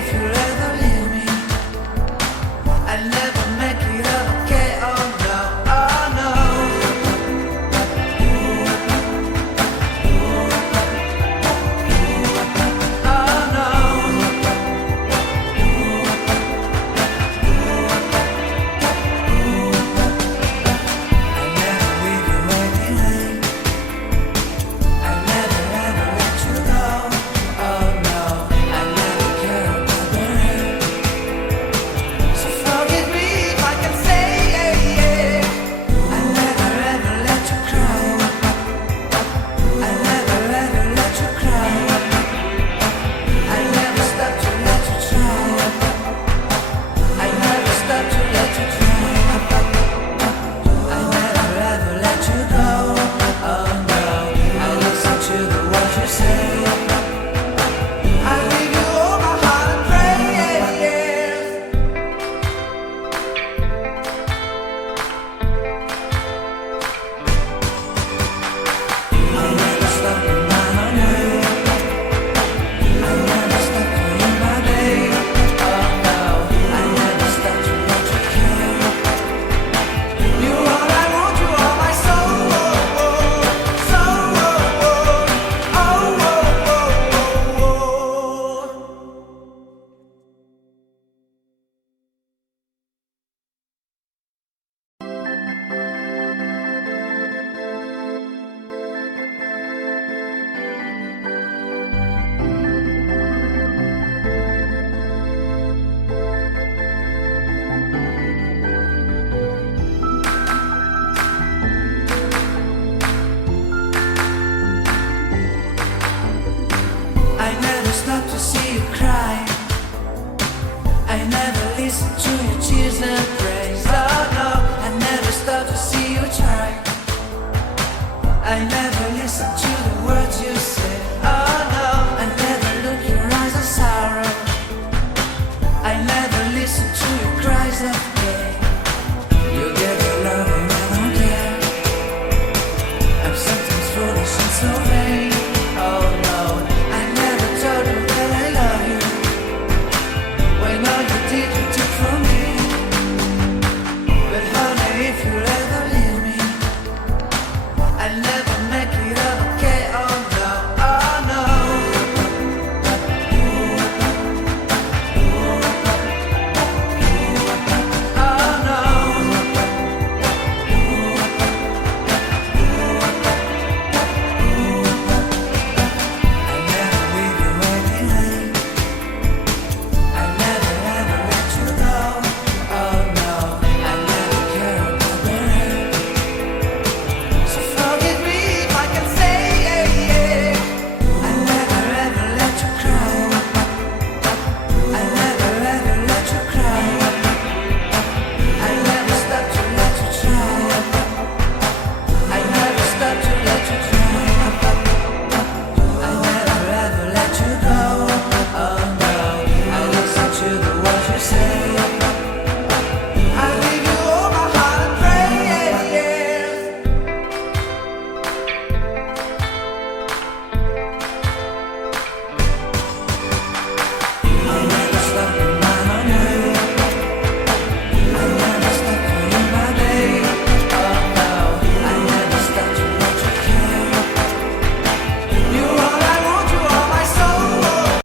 if you'll ever leave me. I'll never make it up, okay? Oh no, oh no. Oh no. I'll never leave you waiting. I'll never ever let you go. Oh no, I'll never care about the rain. So forgive me if I can say I'll never ever let you cry. I'll never ever let you cry. I'll never stop to let you try. I'll never stop to let you try. I'll never ever let you go. Oh no, I'll listen to the words you say. I'll give you all my heart and prayers. I'll never stop in my own way. I'll never stop for you, my babe. Oh no, I'll never stop to let you care. You all I want, you are my soul. Soul. I never stop to see you cry. I never listen to your tears and